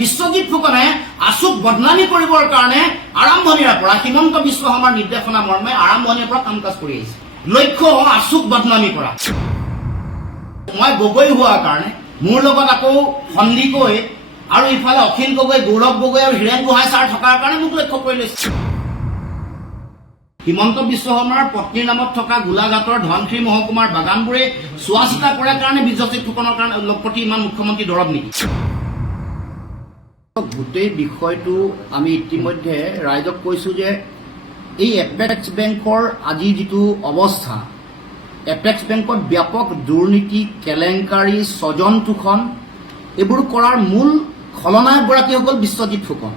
বিশ্বজিৎ ফুকনে আছুক বদনামী কৰিবৰ কাৰণে আৰম্ভণিৰ পৰা হিমন্ত বিশ্ব শৰ্মাৰ নিৰ্দেশনা মৰ্মে আৰম্ভণিৰ পৰা কাম কাজ কৰি আহিছে। লক্ষ্য আছুক বদনামী কৰা। মই গগৈ হোৱাৰ কাৰণে মোৰ লগত আকৌ সন্দিকৈ আৰু ইফালে অখিল গগৈ, গৌৰৱ গগৈ আৰু হীৰেণ গোহাঁই ছাৰ থকাৰ কাৰণে মোক লক্ষ্য কৰি লৈছে। হিমন্ত বিশ্ব শৰ্মাৰ পত্নীৰ নামত থকা গোলাঘাটৰ ধনশিৰি মহকুমাৰ বাগানবোৰে চোৱা চিতা কৰাৰ কাৰণে বিশ্বজিৎ ফুকনৰ কাৰণে প্ৰতি ইমান মুখ্যমন্ত্ৰী দৰৱ নেকি? গোটেই বিষয়টো আমি ইতিমধ্যে ৰাইজক কৈছো যে এই এপেক্স বেংকৰ আজি যিটো অৱস্থা, এপেক্স বেংকত ব্যাপক দুৰ্নীতি, কেলেংকাৰী, স্বজন তোষণ এইবোৰ কৰাৰ মূল খলনায়কগৰাকী হ'ল বিশ্বজিৎ ফুকন,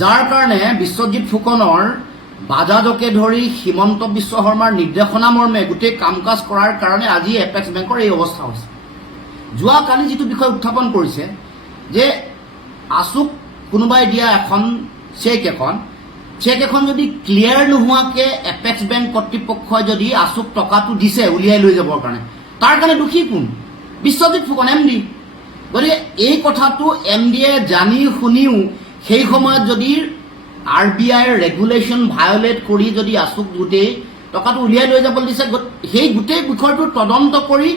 যাৰ কাৰণে বিশ্বজিৎ ফুকনৰ বাজাজকে ধৰি হিমন্ত বিশ্ব শৰ্মাৰ নিৰ্দেশনা মৰ্মে গোটেই কাম কাজ কৰাৰ কাৰণে আজি এপেক্স বেংকৰ এই অৱস্থা হৈছে। যোৱাকালি যিটো বিষয় উত্থাপন কৰিছে যে আছুক কোনোবাই দিয়া এখন চেক এখন যদি ক্লিয়াৰ নোহোৱাকৈ এপেক্স বেংক কৰ্তৃপক্ষই যদি আছুক টকাটো দিছে উলিয়াই লৈ যাবৰ কাৰণে, তাৰ কাৰণে দোষী কোন? বিশ্বজিৎ ফুকন MD। গতিকে এই কথাটো MDয়ে জানি শুনিও সেই সময়ত যদি RBIৰ ৰেগুলেশ্যন ভায়োলেট কৰি যদি আছুক গোটেই টকাটো উলিয়াই লৈ যাবলৈ দিছে, সেই গোটেই বিষয়টো তদন্ত কৰি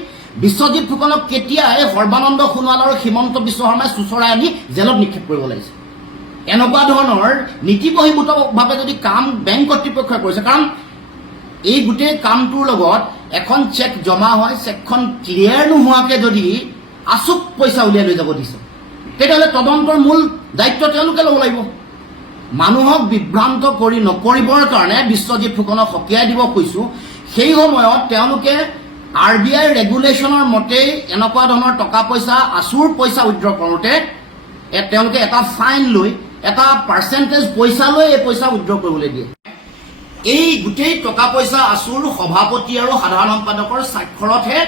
বিশ্বজিৎ ফুকনক কেতিয়াই সৰ্বানন্দ সোণোৱাল আৰু হিমন্ত বিশ্ব শৰ্মাই চুচৰাই আনি জেলত নিক্ষেপ কৰিব লাগিছে। এনেকুৱা ধৰণৰ নীতি বহিৰ্ভূতভাৱে যদি কাম বেংক কৰ্তৃপক্ষই কৰিছে, কাৰণ এই গোটেই কামটোৰ লগত এখন চেক জমা হয়, চেকখন ক্লিয়াৰ নোহোৱাকৈ যদি আছুক পইচা উলিয়াই লৈ যাব দিছে, তেতিয়াহ'লে তদন্তৰ মূল দায়িত্ব তেওঁলোকে ল'ব লাগিব। মানুহক বিভ্ৰান্ত নকৰিবৰ কাৰণে বিশ্বজিৎ ফুকনক সকীয়াই দিব কৈছো। সেই সময়ত তেওঁলোকে RBI ৰেগুলেশ্যনৰ মতেই এনেকুৱা ধৰণৰ টকা পইচা, আছুৰ পইচা উইথড্ৰ কৰোঁতে তেওঁলোকে এটা ফাইন লৈ, এটা পাৰ্চেণ্টেজ পইচা লৈ এই পইচা উইথড্ৰ কৰিবলৈ দিয়ে। এই গোটেই টকা পইচা আছুৰ সভাপতি আৰু সাধাৰণ সম্পাদকৰ স্বাক্ষৰতহে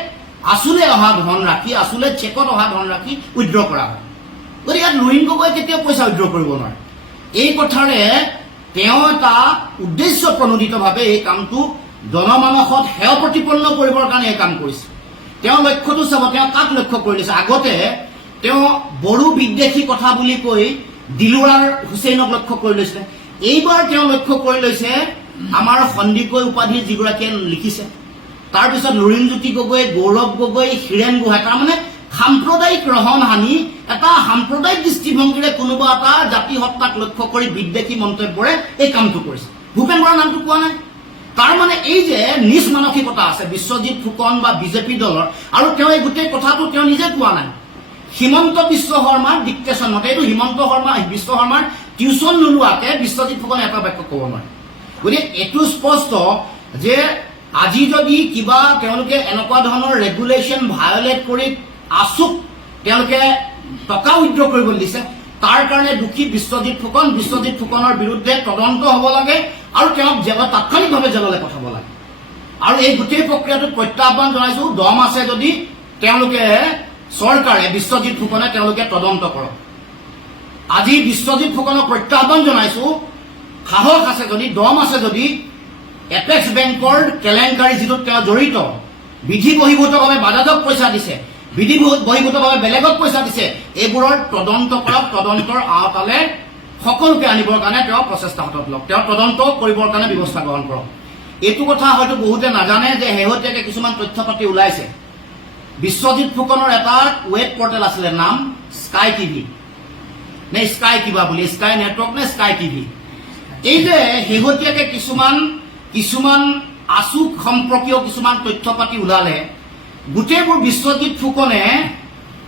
আছুলে অহা ধনৰাশি, আছুলে চেকত অহা ধনৰাশি উইথড্ৰ কৰা হয়। গতিকে ইয়াত লুৰিণ গগৈ কেতিয়াও পইচা উইথড্ৰ কৰিব নোৱাৰে। এই কথাৰে তেওঁ এটা উদ্দেশ্য প্ৰণোদিতভাৱে এই কামটো জনমানসত হেয় প্ৰতিপন্ন কৰিবৰ কাৰণে এই কাম কৰিছে। তেওঁ লক্ষ্যটো চাব, তেওঁ কাক লক্ষ্য কৰি লৈছে। আগতে তেওঁ বড়ো বিদ্বেষী কথা বুলি কৈ দিলুৱাৰ হুছেইনক লক্ষ্য কৰি লৈছিলে। এইবাৰ তেওঁ লক্ষ্য কৰি লৈছে আমাৰ সন্দিকৈ উপাধিৰ যিগৰাকীয়ে লিখিছে, তাৰপিছত লুৰিণজ্যোতি গগৈ, গৌৰৱ গগৈ, হীৰেণ গোহাঁই। তাৰমানে সাম্প্ৰদায়িক ৰহণ সানি এটা সাম্প্ৰদায়িক দৃষ্টিভংগীৰে কোনোবা এটা জাতি সত্তাক লক্ষ্য কৰি বিদ্বেষী মন্তব্যৰে এই কামটো কৰিছে। ভূপেন বৰাৰ নামটো কোৱা নাই। তাৰমানে এই যে নিজ মানসিকতা আছে বিশ্বজিৎ ফুকন বা বিজেপি দলৰ, আৰু তেওঁ এই গোটেই কথাটো তেওঁ নিজে কোৱা নাই। হিমন্ত বিশ্ব শৰ্মাৰ ডিক্টেশ্যন মতে, এইটো হিমন্ত বিশ্ব শৰ্মাৰ টিউচন নোলোৱাকে বিশ্বজিৎ ফুকনে এটা বাক্য ক'ব নোৱাৰে। গতিকে এইটো স্পষ্ট যে আজি যদি কিবা তেওঁলোকে এনেকুৱা ধৰণৰ ৰেগুলেশ্যন ভায়োলেট কৰি আছুক তেওঁলোকে টকা উইথড্ৰ কৰিবলৈ দিছে, তাৰ কাৰণে দোষী বিশ্বজিৎ ফুকন। বিশ্বজিৎ ফুকনৰ বিৰুদ্ধে তদন্ত হ'ব লাগে আৰু তেওঁক তাৎক্ষণিকভাৱে জেললৈ পঠাব লাগে। আৰু এই গোটেই প্ৰক্ৰিয়াটোত প্ৰত্যাহ্বান জনাইছো, দম আছে যদি তেওঁলোকে চৰকাৰে, বিশ্বজিৎ ফুকনে তেওঁলোকে তদন্ত কৰক। আজি বিশ্বজিৎ ফুকনক প্ৰত্যাহ্বান জনাইছো, সাহস আছে যদি, দম আছে যদি এপেক্স বেংকৰ কেলেংকাৰী যিটোত তেওঁ জড়িত, বিধি বহিৰ্ভূতভাৱে বাজাজক পইচা দিছে, বিধি বহিৰ্ভূতভাৱে বেলেগক পইচা দিছে, এইবোৰৰ তদন্ত কৰক। তদন্তৰ আওতালে সকলোকে আনিবৰ কাৰণে তেওঁ প্ৰচেষ্টা হাতত লওক, তেওঁ তদন্ত কৰিবৰ কাৰণে ব্যৱস্থা গ্ৰহণ কৰক। এইটো কথা হয়তো বহুতে নাজানে যে শেহতীয়াকৈ কিছুমান তথ্য পাতি ওলাইছে। বিশ্বজিৎ ফুকনৰ এটা ৱেব পৰ্টেল আছিলে, নাম স্কাই টিভি নে স্কাই কিবা বুলি, স্কাই নেটৱৰ্ক নে স্কাই টিভি। এই যে শেহতীয়াকৈ কিছুমান আছুক সম্পৰ্কীয় কিছুমান তথ্য পাতি ওলালে, গোটেইবোৰ বিশ্বজিৎ ফুকনে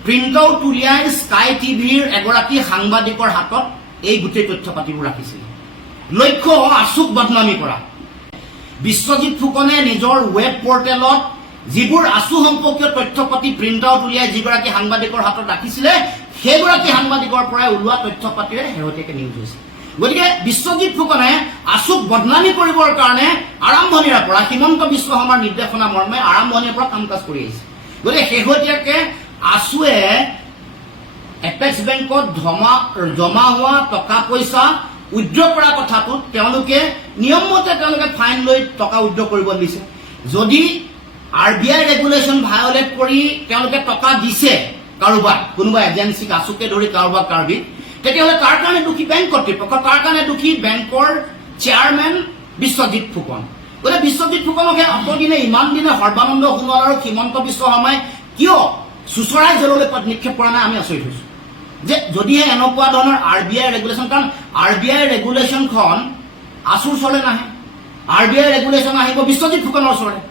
প্ৰিণ্ট আউট উলিয়াই স্কাই টিভিৰ এগৰাকী সাংবাদিকৰ হাতত এই গোটেই তথ্য পাতিবোৰ ৰাখিছিল। লক্ষ্য আছুক বদনামী কৰা। বিশ্বজিৎ ফুকনে নিজৰ ৱেব পৰ্টেলত যিবোৰ আছু সম্পৰ্কীয় তথ্য পাতি প্ৰিণ্ট আউট উলিয়াই যিগৰাকী সাংবাদিকৰ হাতত ৰাখিছিলে, সেইগৰাকী সাংবাদিকৰ পৰাই ওলোৱা তথ্য পাতিৰে শেহতীয়াকৈ নিউজ হৈছে। গতিকে বিশ্বজিৎ ফুকনে আছুক বদনামী কৰিবৰ কাৰণে আৰম্ভণিৰ পৰা হিমন্ত বিশ্ব শৰ্মাৰ নিৰ্দেশনা মৰ্মে আৰম্ভণিৰ পৰা কাম কাজ কৰি আহিছে। গতিকে শেহতীয়াকৈ আছুৱে এপেক্স বেংকত জমা হোৱা টকা পইচা উইথড্ৰ কৰা কথাটোত তেওঁলোকে নিয়মমতে তেওঁলোকে ফাইন লৈ টকা উইথড্ৰ কৰিব দিছে। যদি RBI ৰেগুলেশ্যন ভায়োলেট কৰি তেওঁলোকে টকা দিছে, কাৰোবাক কোনোবা এজেঞ্চিক আছুকে ধৰি কাৰোবাক কাৰ্বি তেতিয়াহ'লে তাৰ কাৰণে দোষী বেংক কৰ্তৃপক্ষ তাৰ কাৰণে দোষী বেংকৰ চেয়াৰমেন বিশ্বজিৎ ফুকন গতিকে বিশ্বজিৎ ফুকনকে অতদিনে ইমান দিনে সৰ্বানন্দ সোণোৱাল আৰু হিমন্ত বিশ্ব শৰ্মাই কিয় চুচৰাই জেললৈ নিক্ষেপ কৰা নাই আমি আচৰিত হৈছোঁ যে যদিহে এনেকুৱা ধৰণৰ RBI ৰেগুলেশ্যন কাৰণ RBI ৰেগুলেশ্যনখন আছুৰ চলে নাহে RBI ৰেগুলেশ্যন আহিব বিশ্বজিৎ ফুকনৰ ওচৰলৈ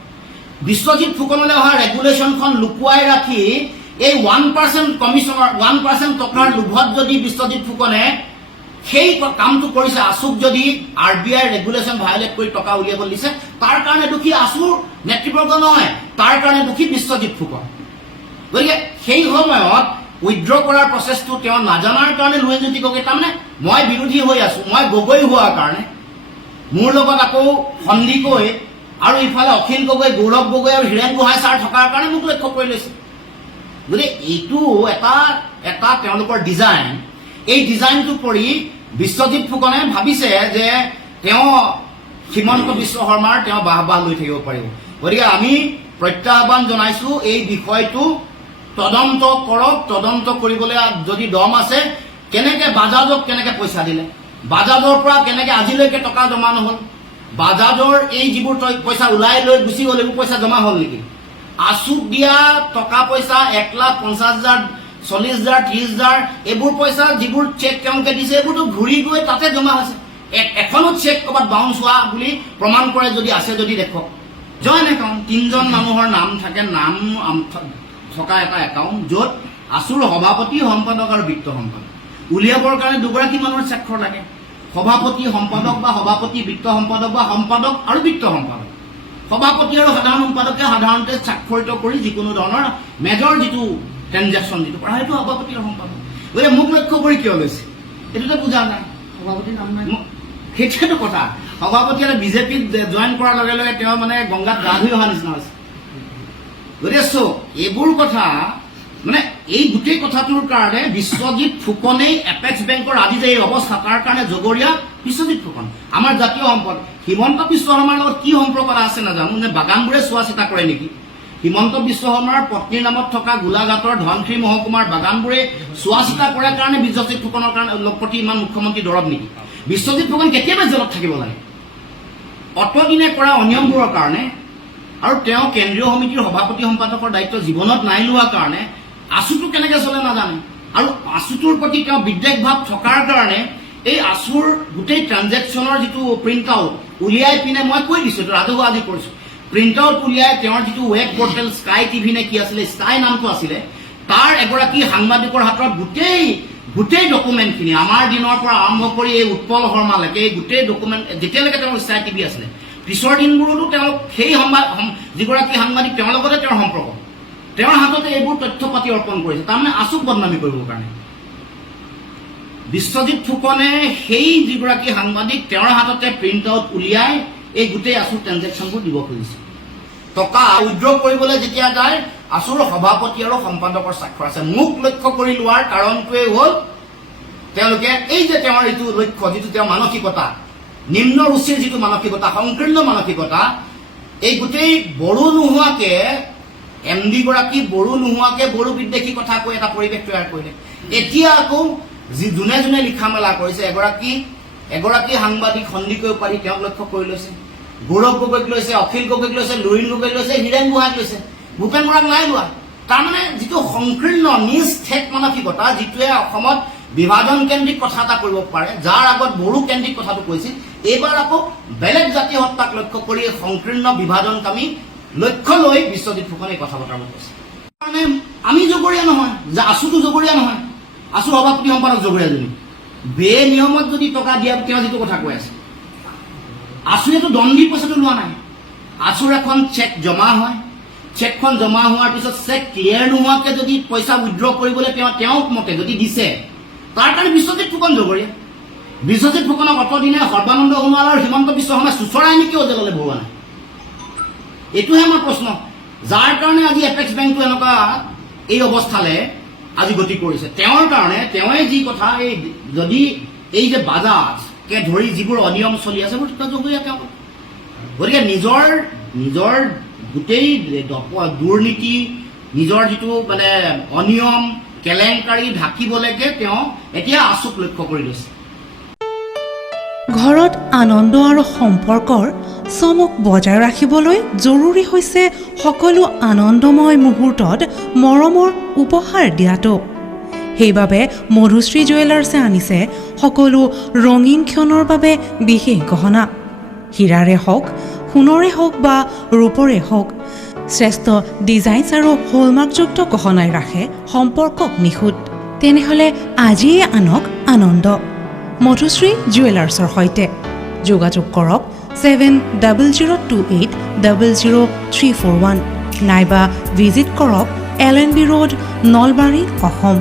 বিশ্বজিৎ ফুকনলৈ অহা ৰেগুলেশ্যনখন লুকুৱাই ৰাখি এই 1% কমিশ্যনৰ 1% টকাৰ লোভত যদি বিশ্বজিৎ ফুকনে সেই কামটো কৰিছে আছুক যদি RBI ৰেগুলেশ্যন ভায়োলেট কৰি টকা উলিয়াব দিছে তাৰ কাৰণে দোষী আছুৰ নেতৃবৰ্গ নহয় তাৰ কাৰণে দোষী বিশ্বজিৎ ফুকন গতিকে সেই সময়ত উইথড্ৰ কৰাৰ প্ৰচেছটো তেওঁ নাজানাৰ কাৰণে লুৱেনজ্যোতি গগৈ তাৰমানে মই বিৰোধী হৈ আছো মই গগৈ হোৱাৰ কাৰণে মোৰ লগত আকৌ সন্দিকৈ আৰু ইফালে অখিল গগৈ গৌৰৱ গগৈ আৰু হীৰেণ গোহাঁই ছাৰ থকাৰ কাৰণে মোক লক্ষ্য কৰি লৈছে গতিকে এইটো এটা তেওঁলোকৰ ডিজাইন এই ডিজাইনটো কৰি বিশ্বজিৎ ফুকনে ভাবিছে যে তেওঁ হিমন্ত বিশ্ব শৰ্মাৰ তেওঁ বাহবাহ লৈ থাকিব পাৰিব গতিকে আমি প্ৰত্যাহ্বান জনাইছো এই বিষয়টো তদন্ত কৰক তদন্ত কৰিবলৈ যদি দম আছে কেনেকে বাজাজক কেনেকে পইচা দিলে বাজাজৰ পৰা কেনেকে আজিলৈকে টকা জমা নহল বাজাজৰ এই যিবোৰ পইচা ওলাই লৈ গুচি গ'ল এইবোৰ পইচা জমা হ'ল নেকি আছুক দিয়া টকা পইচা 1,50,000 40,000 30,000 এইবোৰ পইচা যিবোৰ চেক তেওঁলোকে দিছে এইবোৰতো ঘূৰি গৈ তাতে জমা হৈছে এখনো চেক ক'ৰবাত বাউন্স হোৱা বুলি প্ৰমাণ কৰে যদি আছে যদি দেখক জইন একাউণ্ট 3জন মানুহৰ নাম থাকে নাম থকা এটা একাউণ্ট য'ত আছুৰ সভাপতি সম্পাদক আৰু বিত্ত সম্পাদক উলিয়াবৰ কাৰণে দুগৰাকী মানুহৰ স্বাক্ষৰ লাগে সভাপতি সম্পাদক বা সভাপতি বিত্ত সম্পাদক বা সম্পাদক আৰু বিত্ত সম্পাদক সভাপতি আৰু সাধাৰণ সম্পাদকে সাধাৰণতে স্বাক্ষৰিত কৰি যিকোনো ধৰণৰ মেজৰ যিটো ট্ৰেনজেকশ্যন যিটো কৰা সেইটো সভাপতি আৰু সম্পাদক গতিকে মোক লক্ষ্য কৰি কিয় লৈছে এইটোতো বুজা নাই সভাপতিৰ নাম নাই সেইটোৱেতো কথা সভাপতি আৰু বিজেপিত জইন কৰাৰ লগে লগে তেওঁ মানে গংগাত গা ধুই অহা নিচিনা হৈছে গতিকে এইবোৰ কথা মানে এই গোটেই কথাটোৰ কাৰণে বিশ্বজিৎ ফুকনেই এপেক্স বেংকৰ আজি যে এই অৱস্থা তাৰ কাৰণে জগৰীয়া বিশ্বজিৎ ফুকন আমাৰ জাতীয় সম্পদ হিমন্ত বিশ্ব শৰ্মাৰ লগত কি সম্পৰ্ক আছে নাজানো নে বাগানবোৰে চোৱা চিতা কৰে নেকি হিমন্ত বিশ্ব শৰ্মাৰ পত্নীৰ নামত থকা গোলাঘাটৰ ধনশিৰি মহকুমাৰ বাগানবোৰে চোৱা চিতা কৰে কাৰণে বিশ্বজিৎ ফুকনৰ কাৰণে প্ৰতি ইমান মুখ্যমন্ত্ৰী দৰৱ নেকি বিশ্বজিৎ ফুকন কেতিয়াবা জেলত থাকিব লাগে অতদিনে কৰা অনিয়মবোৰৰ কাৰণে আৰু তেওঁ কেন্দ্ৰীয় সমিতিৰ সভাপতি সম্পাদকৰ দায়িত্ব জীৱনত নাই লোৱাৰ কাৰণে আছুটো কেনেকে চলে নাজানে আৰু আছুটোৰ প্ৰতি তেওঁ বিদ্বেষ ভাৱ থকাৰ কাৰণে এই আছুৰ গোটেই ট্ৰানজেকশ্যনৰ যিটো প্ৰিণ্ট আউট উলিয়াই পিনে মই কৈ দিছোঁ ৰাজহুৱা আজি কৰিছোঁ প্ৰিণ্ট আউট উলিয়াই তেওঁৰ যিটো ৱেব পৰ্টেল স্কাই টিভি নে কি আছিলে স্কাই নামটো আছিলে তাৰ এগৰাকী সাংবাদিকৰ হাতত গোটেই ডকুমেণ্টখিনি আমাৰ দিনৰ পৰা আৰম্ভ কৰি এই উৎপল শৰ্মালৈকে এই গোটেই ডকুমেণ্ট যেতিয়ালৈকে তেওঁৰ স্কাই টিভি আছিলে পিছৰ দিনবোৰতো তেওঁলোক সেই যিগৰাকী সাংবাদিক তেওঁৰ লগতে তেওঁৰ সম্পৰ্ক তেওঁৰ হাততে এইবোৰ তথ্য পাতি অৰ্পণ কৰিছে তাৰমানে আছুক বদনামী কৰিবৰ কাৰণে বিশ্বজিৎ ফুকনে সেই যিগৰাকী সাংবাদিক তেওঁৰ হাততে প্ৰিণ্ট আউট উলিয়াই এই গোটেই আছুৰ ট্ৰেনজেকশ্যনবোৰ দিব খুজিছে টকা উইথড্ৰ কৰিবলৈ যেতিয়া যায় আছুৰ সভাপতি আৰু সম্পাদকৰ স্বাক্ষৰ আছে মোক লক্ষ্য কৰি লোৱাৰ কাৰণটোৱে হ'ল তেওঁলোকে এই যে তেওঁৰ এইটো লক্ষ্য যিটো তেওঁৰ মানসিকতা নিম্ন ৰুচিৰ যিটো মানসিকতা সংকীৰ্ণ মানসিকতা এই গোটেই বড়ো নোহোৱাকে MD গৰাকী বড়ো নোহোৱাকে বড়ো বিদ্বেষী কথা কৈ এটা পৰিৱেশ তৈয়াৰ কৰিলে এতিয়া আকৌ যোনে যোনে লিখা মেলা কৰিছে এগৰাকী সাংবাদিক সন্দিকৈ পাৰি তেওঁক লক্ষ্য কৰি লৈছে গৌৰৱ গগৈক লৈছে অখিল গগৈক লৈছে লুৰিণ গগৈক লৈছে হীৰেণ গোহাঁইক লৈছে ভূপেন বৰাক নাই লোৱা তাৰমানে যিটো সংকীৰ্ণ নিজ ঠেক মানসিকতা যিটোৱে অসমত বিভাজন কেন্দ্ৰিক কথা এটা কৰিব পাৰে যাৰ আগত বড়ো কেন্দ্ৰিক কথাটো কৈছিল এইবাৰ আকৌ বেলেগ জাতীয় সত্তাক লক্ষ্য কৰি সংকীৰ্ণ বিভাজনকামী লক্ষ্য লৈ বিশ্বজিৎ ফুকনে কথা বতৰাবোৰ কৈছে কাৰণে আমি জগৰীয়া নহয় যে আছুটো জগৰীয়া নহয় আছু সভাপতি সম্পাদক জগৰীয়াজনী বে নিয়মত যদি টকা দিয়া তেওঁ যিটো কথা কৈ আছে আছুৱেতো দম দি পইচাটো লোৱা নাই আছুৰ এখন চেক জমা হয় চেকখন জমা হোৱাৰ পিছত চেক ক্লিয়াৰ নোহোৱাকে যদি পইচা উইথড্ৰ কৰিবলৈ তেওঁক মতে যদি দিছে তাৰ কাৰণে বিশ্বজিৎ ফুকন জগৰীয়া বিশ্বজিৎ ফুকনক অতদিনে সৰ্বানন্দ সোণোৱাল আৰু হিমন্ত বিশ্ব শৰ্মাই চুচৰাই নি কিয় জেললৈ ভৰোৱা নাই এইটোহে আমাৰ প্ৰশ্ন যাৰ কাৰণে আজি এপেক্স বেংকটো এনেকুৱা এই অৱস্থালৈ আজি গতি কৰিছে তেওঁৰ কাৰণে তেওঁৱে যি কথা যদি এই যে বাজাজকে ধৰি যিবোৰ অনিয়ম চলি আছে সেইবোৰ জগৰীয়া তেওঁ গতিকে নিজৰ গোটেই দুৰ্নীতি নিজৰ যিটো মানে অনিয়ম কেলেংকাৰী ঢাকিবলৈকে তেওঁ এতিয়া আচুক লক্ষ্য কৰি লৈছে। ঘৰত আনন্দ আৰু সম্পৰ্কৰ চমক বজাই ৰাখিবলৈ জৰুৰী হৈছে সকলো আনন্দময় মুহূৰ্তত মৰমৰ উপহাৰ দিয়াটো। সেইবাবে মধুশ্ৰী জুৱেলাৰ্ছে আনিছে সকলো ৰঙীন ক্ষণৰ বাবে বিশেষ গহনা। হীৰাৰে হওক, সোণৰে হওক বা ৰূপৰে হওক, শ্ৰেষ্ঠ ডিজাইনছ আৰু হলমাৰ্কযুক্ত গহনাই ৰাখে সম্পৰ্কক নিখুঁত। তেনেহ'লে আজিয়ে আনক আনন্দ মধুশ্ৰী জুৱেলাৰ্ছৰ সৈতে। যোগাযোগ কৰক 7002800341 নাইবা ভিজিট কৰক LNB ৰোড, নলবাৰী, অসম।